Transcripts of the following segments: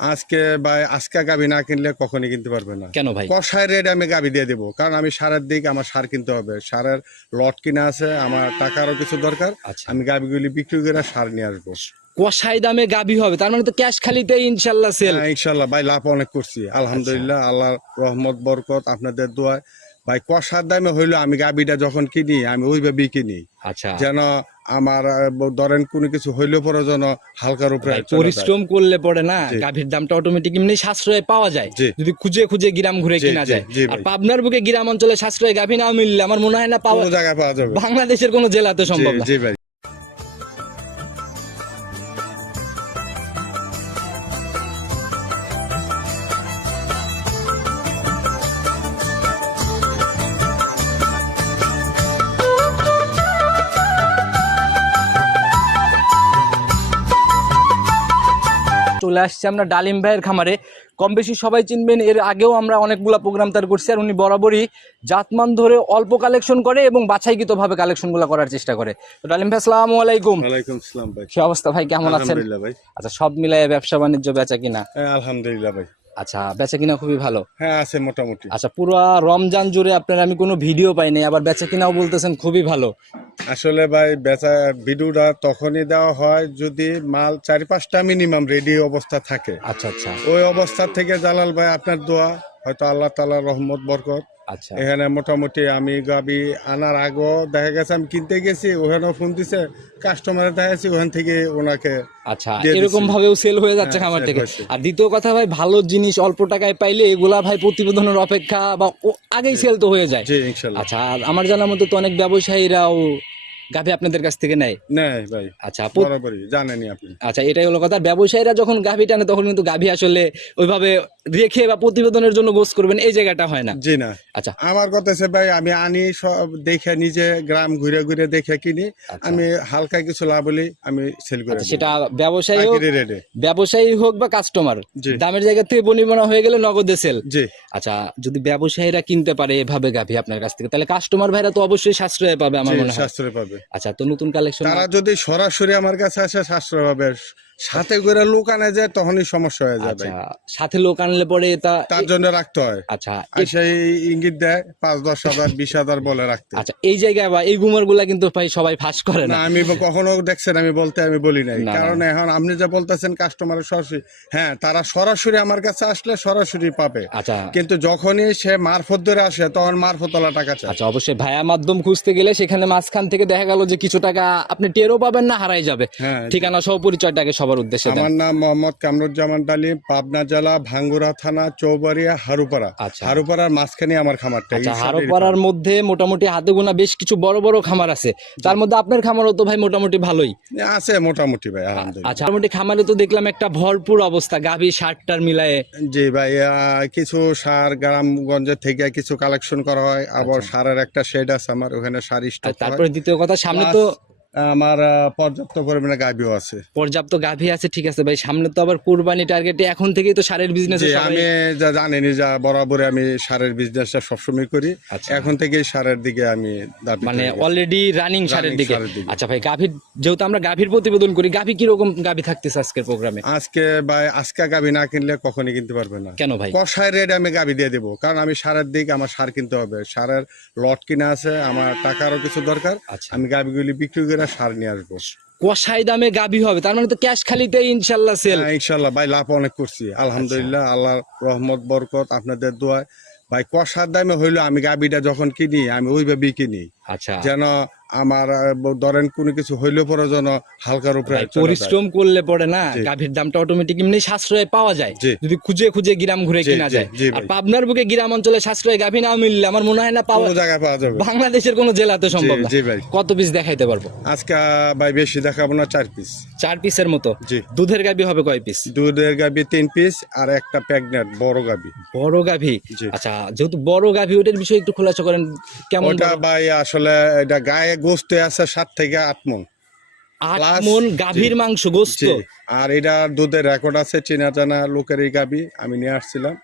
আজকে ভাই আজকে গাবি না কিনলে কখনই কিনতে পারবে না। কেন ভাই? কষায় রেট আমি গাবি দিয়ে দেবো, কারণ আমি সারের দিক আমার সার কিনতে হবে, সারের লট কিনা আছে, আমার টাকারও কিছু দরকার। আচ্ছা, আমি গাবিগুলি বিক্রি করে সার নিয়ে আসবো। কষাই দামে গাভী হবে, তার মানে তো ক্যাশ খালিতে ইনশাল্লাহ সেল। হ্যাঁ ইনশাল্লাহ ভাই, লাভ অনেক করছি আলহামদুলিল্লাহ, আল্লাহর রহমত বরকত আপনাদের দোয়ায়। ভাই কষার দামে হইলো আমি গাবিটা যখন কিনি আমি ওইভাবেই কিনি, আচ্ছা যেন আমার ধরেন কোনো কিছু হইলেও পরে যেন হালকার উপরে ভাই, চলে যায়। পরিশ্রম করলে পরে না জি। গাভীর দামটা অটোমেটিক এমনি সাশ্রয়ে পাওয়া যায়, জি। যদি খুঁজে খুঁজে গ্রাম ঘুরে জি, কিনা জি, যায়। জি আর ভাই। পাবনার বুকে গ্রাম অঞ্চলে সাশ্রয় গাভী না মিললে আমার মনে হয় না পাওয়া কোনো জায়গায় পাওয়া যাবে। বাংলাদেশের কোনো জেলাতে জি সম্ভব না। জি ভাই। চলে আসছে আমরা ডালিম ভাইয়ের খামারে। কম বেশি সবাই চিনবেন, এর আগেও আমরা অনেকগুলা প্রোগ্রাম তার করছি। আর উনি বরাবরই জাতমান ধরে অল্প কালেকশন করে এবং বাছাইকৃতভাবে কালেকশনগুলো করার চেষ্টা করে। তো ডালিম ভাই আসসালামু আলাইকুম। ওয়ালাইকুম আসসালাম ভাই। কি অবস্থা ভাই, কেমন আছেন? আলহামদুলিল্লাহ ভাই। আচ্ছা, সব মিলায়ে ব্যবসা বাণিজ্য বেচা কিনা? হ্যাঁ আলহামদুলিল্লাহ ভাই। আচ্ছা, বেচা কিনা খুবই ভালো। হ্যাঁ আছে মোটামুটি। আচ্ছা, পুরো রমজান জুড়ে আপনার আমি কোনো ভিডিও পাইনি, আবার বেচা কিনাও বলতেছেন খুবই ভালো। আসলে ভাই বেচা ভিডিওটা তখনই দেওয়া হয় যদি মাল 4-5টা মিনিমাম রেডি অবস্থা থাকে। আচ্ছা আচ্ছা ওই অবস্থা থেকে জালাল ভাই আপনার দোয়া, হয়তো আল্লাহ তাআলার রহমত বরকত, আচ্ছা এখানে মোটামুটি আমি গাবি আনার আগেও দেখা গেছে আমি কিনতে গেছি, ওখানেও ফোন দিছে কাস্টমারে, দেখা গেছে ওখান থেকে ওনাকে আচ্ছা, দিয়ে এরকম দিছি। ভাবেও সেল হয়ে যাচ্ছে হ্যাঁ, খামার sell থেকে। হয়েছে। আর দ্বিতীয় কথা ভাই, ভালো জিনিস অল্প টাকায় পাইলে এগুলা ভাই প্রতিবেদনের অপেক্ষা বা আগেই সেল তো হয়ে যায়। জি ইনশাল্লাহ। আচ্ছা, আর আমার জানার মতো তো অনেক ব্যবসায়ীরাও গাভী আপনাদের কাছ থেকে নেয়। নেই ভাই, আচ্ছা বরাবরই জানেনি আপনি। আচ্ছা, এটাই হলো কথা। ব্যবসায়ীরা যখন গাভী টানে তখন কিন্তু গাভী আসলে ওইভাবে রেখে বা প্রতিবেদনের জন্য গোস করবেন এই জায়গাটা হয় না। জি না, আচ্ছা আমার কথা হচ্ছে ভাই আমি আনি সব দেখে, নিজে গ্রাম ঘুরে ঘুরে দেখে কিনি। আচ্ছা আমি হালকা কিছু লাভ হলে আমি সেল করে আচ্ছা, দিই সেটা ব্যবসায়ী হোক, পাইকারি রেটে। ব্যবসায়ী হোক বা কাস্টমার, জি দামের জায়গা থেকে বনিবনা হয়ে গেলে নগদে সেল। জি আচ্ছা, যদি ব্যবসায়ীরা কিনতে পারে এভাবে গাভী আপনার কাছ থেকে, তাহলে কাস্টমার ভাইরা তো অবশ্যই সাশ্রয় পাবে আমার জি মনে হয়। সাশ্রয় পাবে। আচ্ছা, তো নতুন কালেকশন তারা যদি সরাসরি আমার কাছে আসে সাশ্রয় পাবে, সাথে করে লোক আনে যায় তখনই সমস্যা হয়ে যায় আচ্ছা, ভাই। সাথে লোক আনলে পরে তা তার জন্য রাখতে হয়। আচ্ছা আর সেই ইঙ্গিত দেয় 5-10 হাজার 20 হাজার বলে রাখতে। আচ্ছা, এই জায়গায় বা এই গুমর গুলা কিন্তু ভাই সবাই ফাঁস করে না না। আমি কখনো দেখছেন আমি বলতে আমি বলি নাই, না, না, কারণ এখন আপনি যা বলতেছেন কাস্টমারের সরাসরি, হ্যাঁ তারা সরাসরি আমার কাছে আসলে সরাসরি পাবে, আচ্ছা কিন্তু যখনই সে মারফত ধরে আসে তখন মারফতলা টাকা চায়। আচ্ছা, অবশ্যই ভায়া মাধ্যম খুঁজতে গেলে সেখানে মাঝখান থেকে দেখা গেল যে কিছু টাকা আপনি টেরও পাবেন না, হারাই যাবে। হ্যাঁ ঠিকানা সহ পরিচয়টাকে সবার উদ্দেশ্যে দেন। আমার নাম মোহাম্মদ কামরুজ্জামান ডালিম, পাবনা জেলা ভাঙ্গুড়া থানা চৌবাড়িয়া হারুপাড়া। আচ্ছা হারুপাড়ার মাঝখানে আমার খামারটা। আচ্ছা, হারোপাড়ার মধ্যে মোটামুটি হাতে গোনা বেশ কিছু বড় বড় খামার আছে, তার মধ্যে আপনার খামারও তো ভাই মোটামুটি ভালোই আছে মোটামুটি ভাই আলহামদুলিল্লাহ। আচ্ছা, মোটামুটি খামারে তো দেখলাম একটা ভরপুর অবস্থা, গাভী ষাটটার মিলায়ে। জি ভাই, কিছু সার গ্রামগঞ্জের থেকে কিছু কালেকশন করা হয়, আবার সারের একটা শেড আছে আমার, ওখানে সার আর স্টক হয়। তারপরে দ্বিতীয় কথা, সামনে Plus, তো আমার পর্যাপ্ত পরিমাণে গাভীও আছে। পর্যাপ্ত গাভী আছে, ঠিক আছে ভাই, সামনে তো আবার কুরবানি টার্গেটে এখন থেকেই তো সারের বিজনেস। যে আমি যা জানেনি, যা বরাবর আমি সারের বিজনেসটা সবসময় করি, আচ্ছা। এখন থেকেই সারের দিকে আমি দাবি মানে করে গেছি। অলরেডি রানিং সারের Running দিকে। সারের দিকে। আচ্ছা ভাই, গাভীর যেহেতু আমরা গাভীর প্রতিবেদন করি, গাভী কিরকম গাভী থাকতেছে আজকের প্রোগ্রামে? আজকে ভাই আজকে গাভী না কিনলে কখনই কিনতে পারবে না। কেন ভাই? কষায় রেট আমি গাভী দিয়ে দেবো, কারণ আমি সারের দিক আমার সার কিনতে হবে, সারের লট কিনা আছে, আমার টাকারও কিছু দরকার। আচ্ছা, আমি গাভীগুলি বিক্রি করে সার নিয়ে আসবো। কষাই দামে গাভী হবে, তার মানে তো ক্যাশ খালিতে ইনশাল্লাহ সেল। হ্যাঁ ইনশাল্লাহ ভাই, লাভ অনেক করছি আলহামদুলিল্লাহ, আল্লাহর রহমত বরকত আপনাদের দোয়ায়। ভাই কষার দামে হইলো আমি গাভীটা যখন কিনি আমি ওইভাবেই কিনি, আচ্ছা যেন আমার ধরেন কোনো কিছু হইলেও পরে যেন হালকার উপরে ভাই, চলে যায়। পরিশ্রম করলে পরে না জি। গাভীর দামটা অটোমেটিক এমনি সাশ্রয়ে পাওয়া যায়, জি। যদি খুঁজে খুঁজে গ্রাম ঘুরে জি, কিনা জি, যায়। জি আর ভাই। পাবনার বুকে গ্রাম অঞ্চলে সাশ্রয় গাভী না মিললে আমার মনে হয় না পাওয়া কোনো জায়গায় পাওয়া যাবে। বাংলাদেশের কোনো জেলাতে সম্ভব না। জি ভাই। কত পিস দেখাইতে পারবো? আজকে ভাই বেশি দেখাবো না, 4 পিস। 4 পিসের মতো। জি। দুধের গাভী হবে কয় পিস? দুধের গাভী 3 পিস আর একটা প্রেগনেন্ট বড় গাভী। বড় গাভী। জি। আচ্ছা, যেহেতু বড় গাভী, ওটার বিষয়ে একটু খোলাসা করেন, কেমন ওটা বড়? ভাই আসলে এটা গায়ে গোস্ত আছে 7 থেকে 8 মণ। 8 Plus, মণ গাভীর জি, মাংস গোস্ত। জি। আর এটা দুধের রেকর্ড আছে, চেনা জানা লোকের এই গাভী আমি নিয়ে আসছিলাম।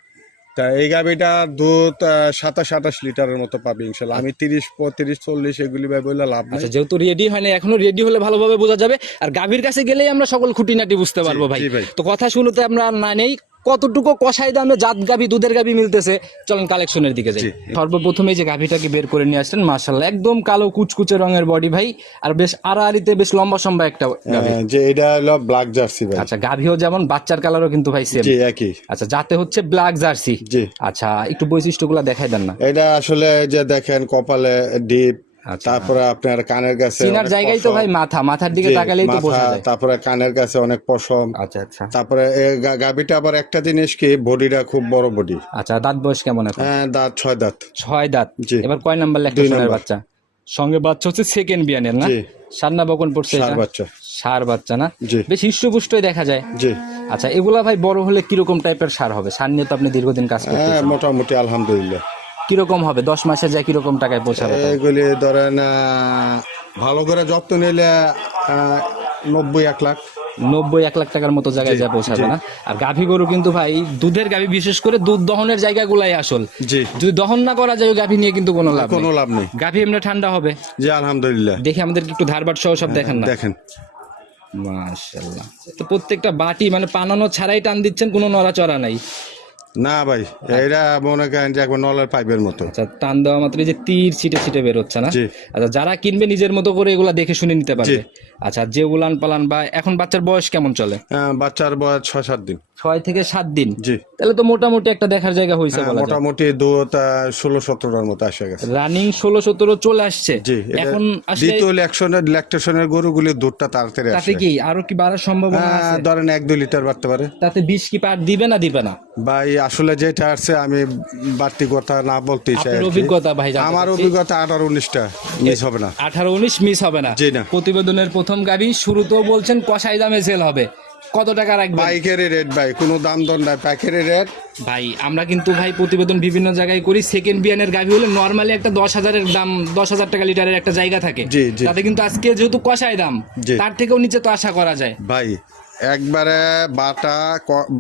তা এই গাভিটা দুধ 27-28 লিটারের মতো পাবে ইনশাল্লাহ। আমি 30, 35, 40 এগুলি ভাই বললে লাভ নাই। আচ্ছা, যেহেতু রেডি হয় না এখনো, রেডি হলে ভালোভাবে বোঝা যাবে। আর গাভীর কাছে গেলেই আমরা সকল খুঁটিনাটি বুঝতে পারবো ভাই। জি ভাই। তো কথা শুনতে আমরা না নেই, কতটুকু কষাই দামে জাত গাভী, দুধের গাভী মিলতেছে, চলেন কালেকশনের দিকে যাই। জি। সর্বপ্রথমে যে গাভীটাকে বের করে নিয়ে আসলেন, মাশাআল্লাহ একদম কালো কুচকুচে রঙের বডি ভাই, আর বেশ আড়াআড়িতে বেশ লম্বা সম্বা একটা গাভী। যে এটা হলো ব্ল্যাক জার্সি ভাই। আচ্ছা, গাভীও যেমন, বাচ্চার কালারও কিন্তু ভাই সেম। জি একই। আচ্ছা, যাতে হচ্ছে ব্ল্যাক জার্সি। জি। আচ্ছা, একটু বৈশিষ্ট্যগুলো দেখাই দেন না। এটা আসলে যে দেখেন কপালে ডিপ, আচ্ছা। তারপরে আপনার কানের কাছে সিনার অনেক জায়গায় তো পশম। ভাই মাথার দিকে জি, তাকালেই তো মাথা, বোঝা যায়। তারপরে কানের কাছে অনেক পশম। আচ্ছা আচ্ছা তারপরে গাভিটা আবার একটা জিনিস কি, বডিটা খুব বড় বডি। আচ্ছা, দাঁত বয়স কেমন এখন? হ্যাঁ, দাঁত 6 দাঁত। 6 দাঁত। জি। এবার কয় নাম্বার ল্যাকটেশনের নাম্বার। বাচ্চা? সঙ্গে বাচ্চা হচ্ছে সেকেন্ড বিয়ানের না? জি। সান্না বকন পড়ছে ষাঁড় এটা? বাচ্চা। ষাঁড় বাচ্চা না? জি। বেশ হিষ্টপুষ্টই দেখা যায়। জি। আচ্ছা, এগুলা ভাই বড় হলে কিরকম টাইপের ষাঁড় হবে? ষাঁড় নিয়ে তো আপনি দীর্ঘদিন কাজ হ্যাঁ, করতেছেন। মোটামুটি আলহামদুলিল্লাহ। কিরকম হবে 10 মাসে যায় কিরকম টাকায় পৌঁছাবে? এগুলি ধরেন ভালো করে যত্ন নিলে 90-1 লাখ। 90-1 লাখ টাকার মতো জায়গায় জি, যা পৌঁছাবে জি। না? আর গাভী গরু কিন্তু ভাই, দুধের গাভী বিশেষ করে দুধ দহনের জায়গাগুলাই আসল। জি। যদি দহন না করা যায় ওই গাভী নিয়ে কিন্তু কোনো লাভ কোনো নেই। লাভ নেই। গাভী এমনি ঠান্ডা হবে। জি আলহামদুলিল্লাহ। দেখে আমাদেরকে একটু ধারবাট সহ সব দেখেন না। দেখেন। মাশাআল্লাহ, তো প্রত্যেকটা বাটি মানে পানানো ছাড়াই টান দিচ্ছেন, কোনো নড়াচড়া নাই। না ভাই, এটা মনে করেন যে একবার নলের পাইপের মতো। আচ্ছা, টান দেওয়া মাত্র যে তীর ছিটে ছিটে বেরোচ্ছে না? জি। আচ্ছা, যারা কিনবে নিজের মতো করে এগুলা দেখে শুনে নিতে পারবে। আচ্ছা, যে উলান পালান বা এখন বাচ্চার বয়স কেমন চলে? বাচ্চার বয়স 6-7 দিন। 6 থেকে 7 দিন। জি। তাহলে তো মোটামুটি একটা দেখার জায়গা হয়েছে বলা যায়। মোটামুটি দুধ 16-17টার মতো আসে গেছে। রানিং 16-17 চলে আসছে। জি। এখন আসলে দ্বিতীয় ল্যাকটেশনের গরুগুলি দুধটা তাড়াতাড়ি তাতে আসে। কি আরো কি বাড়ার সম্ভাবনা আছে? ধরেন 1-2 লিটার বাড়তে পারে। তাতে 20 কি পার দিবে না দিবে না? ভাই আসলে যেটা আসছে, আমি বাড়তি কথা না বলতেই চাই আপনার আর কি। অভিজ্ঞতা ভাই জানতে আমার চাচ্ছি। অভিজ্ঞতা 18-19টা মিস হবে না। 18-19 মিস হবে না? জি না। প্রতিবেদনের প্রথম গাবি শুরুতেও বলছেন কষাই দামে সেল হবে, কত টাকা রাখবেন? পাইকারি রেট ভাই, কোনো দাম দর নাই, পাইকারি রেট। ভাই আমরা কিন্তু ভাই প্রতিবেদন বিভিন্ন জায়গায় করি, সেকেন্ড বিয়ানের গাভি হলে নরমালি একটা 10,000-এর দাম, 10,000 টাকা লিটারের একটা জায়গা থাকে। জি, জি। তাতে কিন্তু আজকে যেহেতু কষাই দাম, জি। তার থেকেও নিচে তো আশা করা যায়। ভাই একবারে বাটা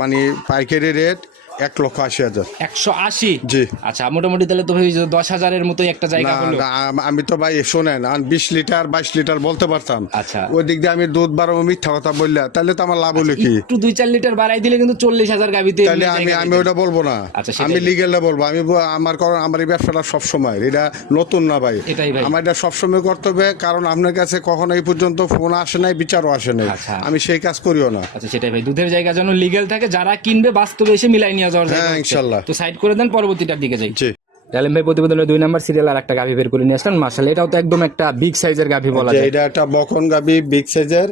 মানে পাইকারি রেট 1,80,000। 180? জি। আচ্ছা, মোটামুটি তাহলে তো ভাই 10,000-এর মতোই একটা জায়গা না, হলো। না, আমি তো ভাই শোনেন, 20 লিটার 22 লিটার বলতে পারতাম। আচ্ছা। ওই দিক দিয়ে আমি দুধ বাড়াবো মিথ্যা কথা বললে, তাহলে তো আমার লাভ হলো কি? একটু 2-4 লিটার বাড়াই দিলে কিন্তু 40,000 গাভিতে তাহলে আমি ওটা বলবো না। আচ্ছা, সেটাই। আমি লিগেলে বলবো। আমার এই ব্যবসাটা সবসময়, এটা নতুন না ভাই। এটাই ভাই। আমার এটা সবসময় করতে হবে, কারণ আপনার কাছে কখনো এই পর্যন্ত ফোন আসে নাই, বিচারও আসে নাই। আচ্ছা। আমি সেই কাজ করিও না। আচ্ছা, সেটাই ভাই, দুধের জায়গা যেন লিগ্যাল থাকে, যারা কিনবে বাস্তবে এসে মিলাই নিয়ে যাওয়ার জায়গা হ্যাঁ, হচ্ছে। ইনশাল্লাহ। তো সাইড করে দেন, পরবর্তীটার দিকে যাই। জি। ডালিম ভাই প্রতিবেদনের 2 নাম্বার সিরিয়াল আর একটা গাভি বের করে নিয়ে আসলেন, মাশাআল্লাহ এটাও তো একদম একটা বিগ সাইজের গাভি বলা যে যায়। এটা একটা বকন গাবি, বিগ সাইজের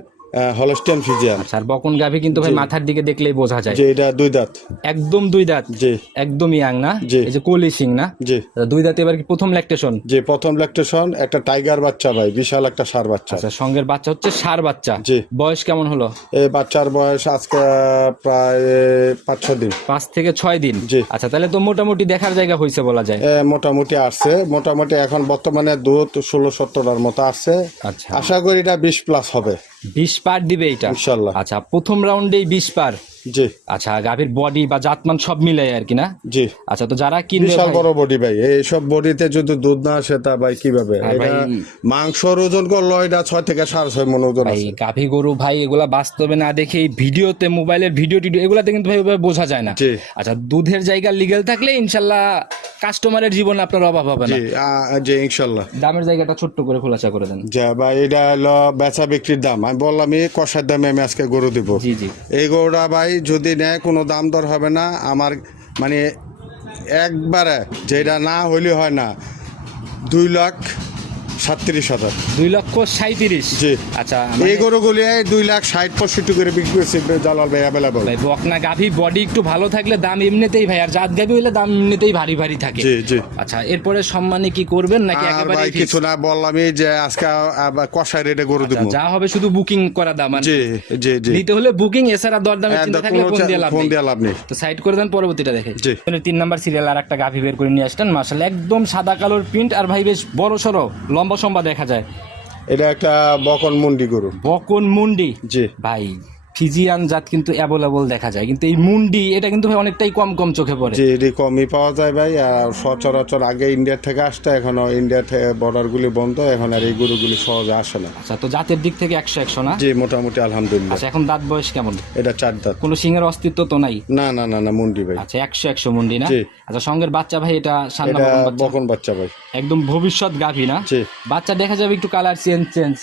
হলস্টেইন ফ্রিজিয়ান। আচ্ছা, আর বকন গাভি কিন্তু ভাই মাথার দিকে দেখলেই বোঝা যায়, যে এটা 2 দাঁত। একদম 2 দাঁত। জি। একদম ইয়াং না? জি। এই যে কোলি সিং না? জি। 2 দাঁত, এবার কি প্রথম ল্যাকটেশন? যে প্রথম ল্যাকটেশন, একটা টাইগার বাচ্চা ভাই, বিশাল একটা ষাঁড় বাচ্চা। আচ্ছা, সঙ্গের বাচ্চা হচ্ছে ষাঁড় বাচ্চা। জি। বয়স কেমন হলো? এই বাচ্চার বয়স আজকে প্রায় 5-6 দিন। 5 থেকে 6 দিন। জি। আচ্ছা, তাহলে তো মোটামুটি দেখার জায়গা হয়েছে বলা যায়। মোটামুটি আসছে, মোটামুটি এখন বর্তমানে দুধ 16-17টার মতো আসছে। আচ্ছা, আশা করি এটা 20+ হবে 20 পার দিবে এটা ইনশাল্লাহ। আচ্ছা, প্রথম রাউন্ডেই 20 পার। জি। আচ্ছা, গাভীর বডি বা জাতমান সব মিলাই আর কি না? জি। আচ্ছা, তো যারা কিনবে বিশাল ভাই- বড় বডি ভাই, এইসব বডিতে যদি দুধ না আসে তা ভাই কিভাবে? হ্যাঁ এটা ভাই। মাংসর ওজন করলো এটা 6 থেকে 6.5 মণ ওজন ভাই আছে। গাভী গরু ভাই এগুলা বাস্তবে না দেখে এই ভিডিওতে, মোবাইলের ভিডিও টিডিও এগুলাতে কিন্তু ভাই ওইভাবে বোঝা যায় না। জি। আচ্ছা, দুধের জায়গা লিগ্যাল থাকলে ইনশাল্লাহ কাস্টমারের জীবনে আপনার অভাব হবে না। জি। জি ইনশাল্লাহ। দামের জায়গাটা ছোট্ট করে খোলাসা করে দেন। যা ভাই, এটা হলো বেচা বিক্রির দাম। আমি বললাম এই কষার দামে আমি আজকে গরু দিব। জি জি। এই গরুটা ভাই যদি নেয় কোনো দাম দর হবে না আমার, মানে একবারে যেটা না হইলে হয় না, 2,37,000। 2,37,000। জি। আচ্ছা, এই গরুগুলি 2,60,65 করে বিক্রি করছে জালাল ভাই, অ্যাভেলেবল। ভাই বকনা গাভী বডি একটু ভালো থাকলে দাম এমনিতেই ভাই, আর জাত গাভী হলে দাম এমনিতেই ভারী ভারী থাকে। জি জি। আচ্ছা, এরপরে সম্মানে কি করবেন নাকি আর একেবারে ভাই কিছু না, বললামই যে আজকে কষাই রেটে গরু দিব। যা হবে শুধু বুকিং করা দাম? আর জি জি জি। নিতে হলে বুকিং, এছাড়া দরদামের চিন্তা থাকলে ফোন দিয়ে লাভ ফোন নেই। দিয়ে লাভ নেই। তো সাইড করে দেন, পরবর্তীটা দেখে। জি। 3 নাম্বার সিরিয়াল আর একটা গাভী বের করে নিয়ে আসতেন, মাশাআল্লাহ একদম সাদা কালোর প্রিন্ট, আর ভাই বেশ বড় সড়ো লম্বা সম্বা দেখা যায়। এটা একটা বকন মুন্ডি গরু। বকন মুন্ডি। জি। ভাই ফিজিয়ান জাত কিন্তু অ্যাভেলেবল দেখা যায়, কিন্তু এই মুন্ডি এটা কিন্তু ভাই অনেকটাই কম কম চোখে পড়ে। যে এটি কমই পাওয়া যায় ভাই। আর সচরাচর আগে ইন্ডিয়া থেকে আসতো, এখনো ইন্ডিয়া থেকে বর্ডারগুলি বন্ধ, এখন আর এই গরুগুলি সহজে আসে না। আচ্ছা, তো জাতের দিক থেকে 100 না? জি মোটামুটি আলহামদুলিল্লাহ। আচ্ছা, এখন দাঁত বয়স কেমন? এটা 4 দাঁত। কোনো সিংহের অস্তিত্ব তো নাই? না না না না, মুন্ডি ভাই। আচ্ছা, 100 মুন্ডি না? জি। আচ্ছা, সঙ্গের বাচ্চা ভাই এটা সান্না এটা বকন বাচ্চা? বকন বাচ্চা ভাই, একদম ভবিষ্যৎ গাভী না? জি। বাচ্চা দেখা যাবে একটু কালার চেঞ্জ।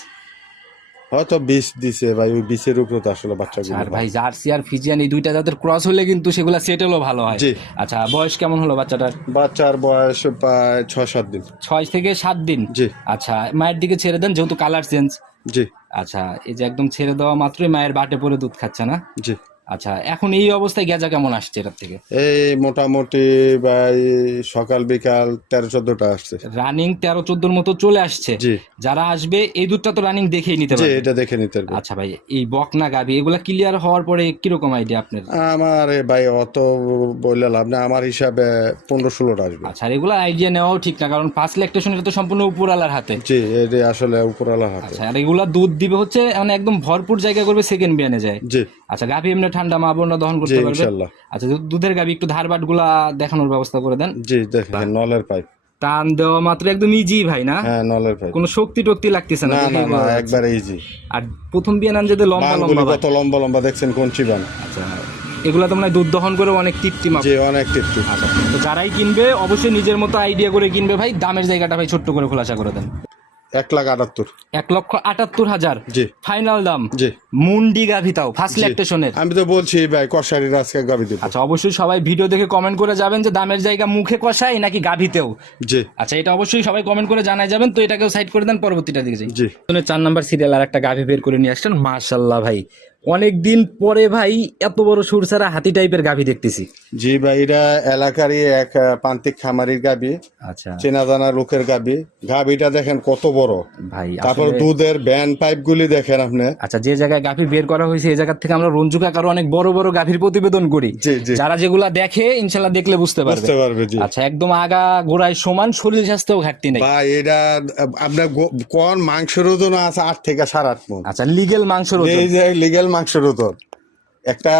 হয়তো বিষ দিছে ভাই, ওই বিষের উপরে তো আসলে বাচ্চাগুলো। আর ভাই জার্সি আর ফিজিয়ান এই দুইটা জাতের ক্রস হলে কিন্তু সেগুলা সেটেলও ভালো হয়। জি। আচ্ছা, বয়স কেমন হলো বাচ্চাটার? বাচ্চার বয়স প্রায় 6-7 দিন। 6 থেকে 7 দিন। জি। আচ্ছা, মায়ের দিকে ছেড়ে দেন যেহেতু কালার চেঞ্জ। জি আচ্ছা, এই যে একদম ছেড়ে দেওয়া মাত্রই মায়ের বাটে পড়ে দুধ খাচ্ছে না? জি। আচ্ছা, এখন এই অবস্থায় গেজা কেমন আসছে এটার থেকে? এই মোটামুটি ভাই সকাল বিকাল 13-14টা আসছে। রানিং 13-14 মতো চলে আসছে। জি যারা আসবে এই দুধটা তো রানিং দেখেই নিতে জি, পারবে। এটা দেখে নিতে পারবে। আচ্ছা ভাই, এই বকনা গাভী এগুলা ক্লিয়ার হওয়ার পরে কিরকম আইডিয়া আপনার? আমার ভাই অত বললে লাভ না, আমার হিসাবে 15-16টা আসবে। আচ্ছা, আর এগুলা আইডিয়া নেওয়াও ঠিক না, কারণ ফার্স্ট ল্যাকটেশন এটা তো সম্পূর্ণ উপরালার হাতে। জি, এটা আসলে উপরওয়ালার হাতে। আচ্ছা, আর এগুলা দুধ দিবে হচ্ছে মানে একদম ভরপুর জায়গা করবে, সেকেন্ড বিয়ানে যায়। জি আচ্ছা, গাভী এমনি ঠান্ডা মা বোনরা দহন জি করতে পারবে? ইনশাল্লাহ। আচ্ছা, দুধের গাভী একটু ধারবাট গুলা দেখানোর ব্যবস্থা করে দেন। জি দেখেন নলের পাইপ। টান দেওয়া মাত্র একদম ইজি ভাই না? হ্যাঁ নলের পাইপ। কোনো শক্তি টক্তি লাগতেছে না? না না দেখেই না, বোঝা যাচ্ছে। একবারে ইজি। আর প্রথম বিয়ান যেতে লম্বা বানগুলি লম্বা কত লম্বা লম্বা দেখছেন, কোন চিবান। আচ্ছা, এগুলা তো মানে দুধ দহন করে অনেক তৃপ্তি মাপ। জি অনেক তৃপ্তি। আচ্ছা, তো যারাই কিনবে অবশ্যই নিজের মতো আইডিয়া করে কিনবে ভাই। দামের জায়গাটা ভাই ছোট্ট করে খোলাসা করে দেন। 1,78,000। 1,78,000 জি ফাইনাল দাম। জি মুন্ডি গাভী তাও ফার্স্ট জি। ল্যাকটেশনের। আমি তো বলছি ভাই কষারির আজকে গাবি দেব। আচ্ছা, অবশ্যই সবাই ভিডিও দেখে কমেন্ট করে যাবেন যে দামের জায়গা মুখে কষাই নাকি গাভীতেও। জি আচ্ছা, এটা অবশ্যই সবাই কমেন্ট করে জানাই যাবেন। তো এটাকেও সাইড করে দেন, পরবর্তীটা দিকে যাই। জি 4 নাম্বার সিরিয়াল আর একটা গাভী বের করে নিয়ে আসছেন। মাশাআল্লাহ ভাই, অনেকদিন পরে ভাই এত বড় সুরসারা হাতি টাইপের গাভী দেখতেছি। জি ভাই, এটা এলাকারই এক প্রান্তিক খামারির গাবি, আচ্ছা চেনা জানা লোকের গাবি। গাবিটা দেখেন কত বড় ভাই, তারপর আসলে দুধের ব্যান পাইপ গুলি দেখেন আপনি। আচ্ছা, যে জায়গায় গাভী বের করা হয়েছে এই জায়গা থেকে আমরা রঞ্জু কাকারও অনেক বড় বড় গাভীর প্রতিবেদন করি। জি জি যারা যেগুলা দেখে ইনশাল্লাহ দেখলে বুঝতে পারবে। বুঝতে পারবে। জি আচ্ছা, একদম আগা গোড়ায় সমান, শরীর স্বাস্থ্যও ঘাটতি নেই। ভাই এটা আপনার কোন মাংসের ওজন আছে 8 থেকে 8.5 মণ। আচ্ছা, লিগেল মাংসের ওজন। এই যে লিগ্যাল মাংসের ওজন। একটা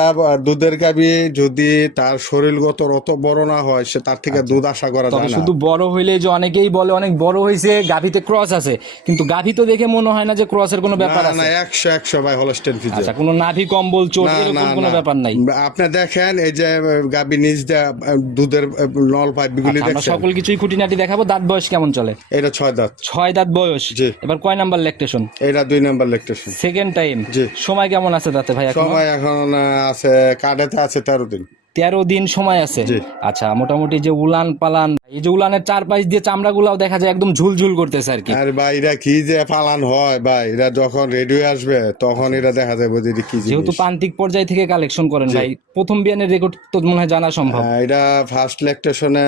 দুধের গাবি যদি তার শরীরগত অত বড় না হয়, সে তার থেকে দুধ আশা করা তবে যায় না। শুধু বড় হইলে যে অনেকেই বলে অনেক বড় হয়েছে গাভীতে ক্রস আছে, কিন্তু গাভী তো দেখে মনে হয় না যে ক্রসের কোনো ব্যাপার না না, আছে। 100 ভাই হলস্টেইন ফ্রিজিয়ান। আচ্ছা, কোনো নাভি কম্বল চোট না এরকম না কোনো না, ব্যাপার নাই। আপনি দেখেন এই যে গাবি নিচ দিয়ে দুধের নল পাইপ গুলি আচ্ছা, আমরা দেখছেন। সকল কিছুই খুঁটিনাটি দেখাবো। দাঁত বয়স কেমন চলে? এটা 6 দাঁত। 6 দাঁত বয়স। জি। এবার কয় নাম্বার ল্যাকটেশন? এটা 2 নাম্বার ল্যাকটেশন। Second time. জি। সময় কেমন আছে দাঁতে ভাই? এখন সময় এখন আছে, কার্ডেতে আছে 13 দিন। 13 দিন সময় আছে। জি। আচ্ছা, মোটামুটি যে উলান পালান, এই যে উলানের চারপাশ দিয়ে চামড়া গুলাও দেখা যায় একদম ঝুলঝুল করতেছে আর কি। আর ভাই এরা কি যে পালান হয় ভাই, এরা যখন রেডি হয়ে আসবে তখন এটা দেখা যাবে যে এটা কি যেহেতু জিনিস। প্রান্তিক পর্যায় থেকে কালেকশন করেন ভাই, প্রথম বিয়ানের রেকর্ড তো মনে হয় জানা সম্ভব। এটা ফার্স্ট ল্যাকটেশনে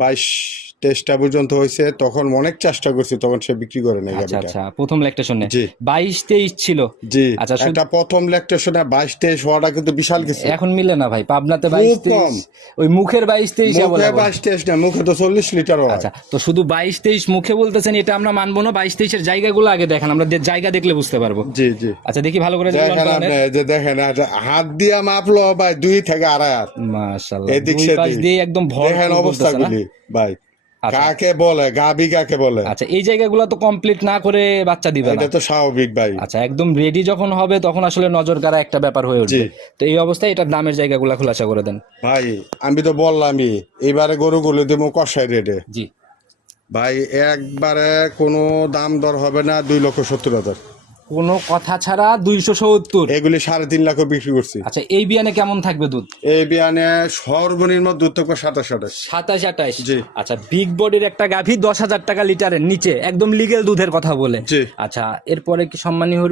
22-23টা পর্যন্ত হয়েছে, তখন অনেক চেষ্টা করছি, তখন সে বিক্রি করে নাই আচ্ছা গাবিটা। আচ্ছা, প্রথম ল্যাকটেশনে জি। 22-23 ছিল। জি আচ্ছা, একটা প্রথম ল্যাকটেশনে 22-23 হওয়াটা কিন্তু বিশাল কিছু। এখন মিলে না ভাই, পাবনাতে খুব 22-23, কম। ওই মুখের 22-23 মুখে 22-23 না, মুখে তো 40 লিটার হয়। আচ্ছা, তো শুধু 22-23 মুখে বলতেছেন, এটা আমরা মানবো না। 22-23 এর জায়গাগুলো আগে দেখেন, আমরা জায়গা দেখলে বুঝতে পারবো। জি জি আচ্ছা, দেখি ভালো করে দেখেন আপনি, এই যে দেখেন হাত দিয়া মাপলো ভাই 2 থেকে 2.5 হাত। মাশাআল্লাহ, এদিক দুই পাশ সেদিক দিয়ে একদম ভর দেখেন অবস্থাগুলি ভাই। আচ্ছা। কাকে বলে গাবি, কাকে বলে? আচ্ছা, এই জায়গাগুলো তো কমপ্লিট না করে বাচ্চা দিবে না। এটা তো স্বাভাবিক ভাই। আচ্ছা, একদম রেডি যখন হবে তখন আসলে নজর কাড়া একটা ব্যাপার হয়ে উঠবে। জি। তো এই অবস্থায় এটার দামের জায়গাগুলো খোলাসা করে দেন। ভাই আমি তো বললামই এবারে গরুগুলো দেবো কষাই রেটে। জি। ভাই একবারে কোনো দাম দর হবে না, 2,70,000। কোনো কথা ছাড়া 270। এগুলি 3.5 লাখ বিক্রি করছি। আচ্ছা, এই বিয়ানে কেমন থাকবে দুধ? এই বিয়ানে সর্বনিম্ন দুধ তো 27-28। 27-28। জি। আচ্ছা, বিগ বডির একটা গাভী 10,000 টাকা লিটারের নিচে, একদম লিগেল দুধের কথা বলে। জি। আচ্ছা, এরপরে কি সম্মানীয়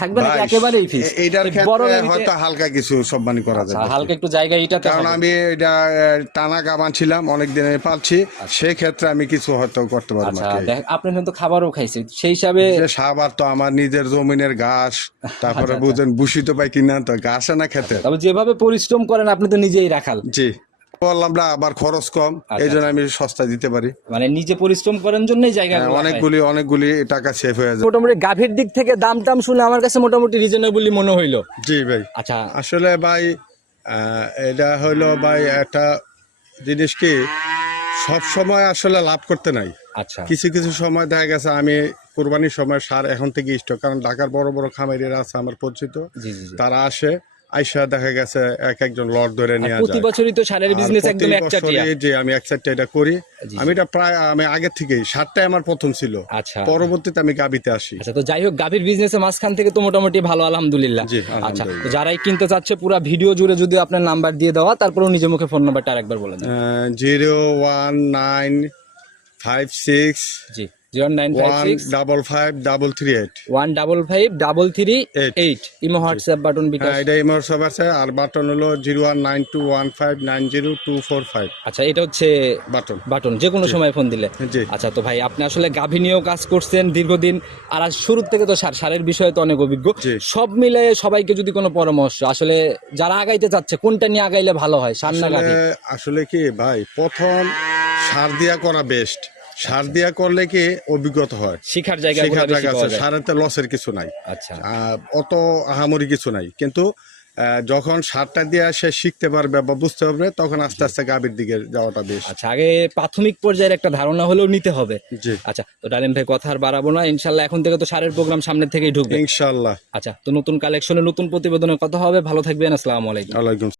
থাকবে নাকি ভাই, একেবারেই ফিক্স? এইটার বড় ক্ষেত্রে গাভীতে- হয়তো হালকা কিছু সম্মানী করা আচ্ছা, যাবে, হালকা একটু জায়গা এটাতে কারণ হবে। আমি এটা টানা গাবান ছিলাম, অনেকদিন আমি পালছি, সেই ক্ষেত্রে আমি কিছু হয়তো করতে পারবো আচ্ছা, আর কি। আপনি কিন্তু খাবারও খাইছে সেই হিসাবে। যে সাবার তো আমার নিজের জমিনের ঘাস, তারপরে আচ্ছা। বুঝেন ভুসি তো পাই কিনা, তো ঘাস না খেতে। তবে যেভাবে পরিশ্রম করেন আপনি তো নিজেই রাখাল। জি বললাম না, আবার খরচ কম, আচ্ছা, এই জন্য আমি সস্তায় দিতে পারি। মানে নিজে পরিশ্রম করার জন্যই জায়গা হ্যাঁ, অনেকগুলি টাকা সেভ হয়ে যায়। মোটামুটি গাভীর দিক থেকে দাম টাম শুনে আমার কাছে মোটামুটি রিজনেবলি মনে হইলো। জি ভাই, আচ্ছা আসলে ভাই এটা হইলো ভাই একটা জিনিস কি, সব সময় আসলে লাভ করতে নাই। আচ্ছা কিছু কিছু সময় দেখা গেছে আমি কোরবানির সময় সার এখন থেকে স্টক, কারণ ঢাকার বড় বড় খামারিরা আছে আমার পরিচিত, জি জি জি। তারা আসে আইসা দেখা গেছে একজন লট ধরে নিয়ে প্রতি যায়। বছরই তো সারের আর বিজনেস প্রতি একদম একচাটিয়া। বছরই যে আমি একসাথে এটা করি, জি, আমি জি। এটা প্রায় আমি আগে থেকেই সারটাই আমার প্রথম ছিল, আচ্ছা পরবর্তীতে আমি গাবিতে আসি। আচ্ছা, তো যাই হোক গাভীর বিজনেসের মাঝখান থেকে তো মোটামুটি ভালো আলহামদুলিল্লাহ। জি, আচ্ছা, আলহামদুলিল্লাহ। তো যারাই কিনতে চাচ্ছে পুরো ভিডিও জুড়ে যদি আপনার নাম্বার দিয়ে দেওয়া, তারপরেও নিজে মুখে ফোন নাম্বারটা আরেকবার বলে দেন। 01956 জি 0956 1555338। 1553338 ইমো হোয়াটসঅ্যাপ বাটন বিকাশ। হ্যাঁ, এটা ইমোর সব আছে, আর বাটন হলো 01921590245 আচ্ছা, এটা হচ্ছে বাটন। বাটন, যে কোনো সময় ফোন দিলে। জি। আচ্ছা, তো ভাই আপনি আসলে গাভী নিয়েও কাজ করছেন দীর্ঘদিন, আর আজ শুরুর থেকে তো সারের বিষয়ে তো অনেক অভিজ্ঞ। জি। সব মিলে সবাইকে যদি কোনো পরামর্শ, আসলে যারা আগাইতে চাচ্ছে কোনটা নিয়ে আগাইলে ভালো হয়, সার না গাভী? আসলে কি ভাই, প্রথম সার দিয়া করা বেস্ট। সার দিয়া করলে কি অভিজ্ঞতা হয়, শিখার জায়গা শেখার বেশি জায়গা আছে। পাওয়া যায়। সারেতে লসের কিছু নাই, আচ্ছা অত আহামরি কিছু নাই, কিন্তু যখন সারটা দিয়ে সে শিখতে পারবে বা বুঝতে পারবে, তখন আস্তে আস্তে গাভীর দিকে যাওয়াটা বেশ। আচ্ছা, আগে প্রাথমিক পর্যায়ের একটা ধারণা হলেও নিতে হবে। জি, আচ্ছা, তো ডালিম ভাই কথা আর বাড়াবো না, ইনশাল্লাহ এখন থেকে তো সারের প্রোগ্রাম সামনের থেকেই ঢুকবে। ইনশাআল্লাহ। আচ্ছা, তো নতুন কালেকশনে নতুন প্রতিবেদনে কথা হবে। ভালো থাকবেন, আসসালামু আলাইকুম। আলাইকুম।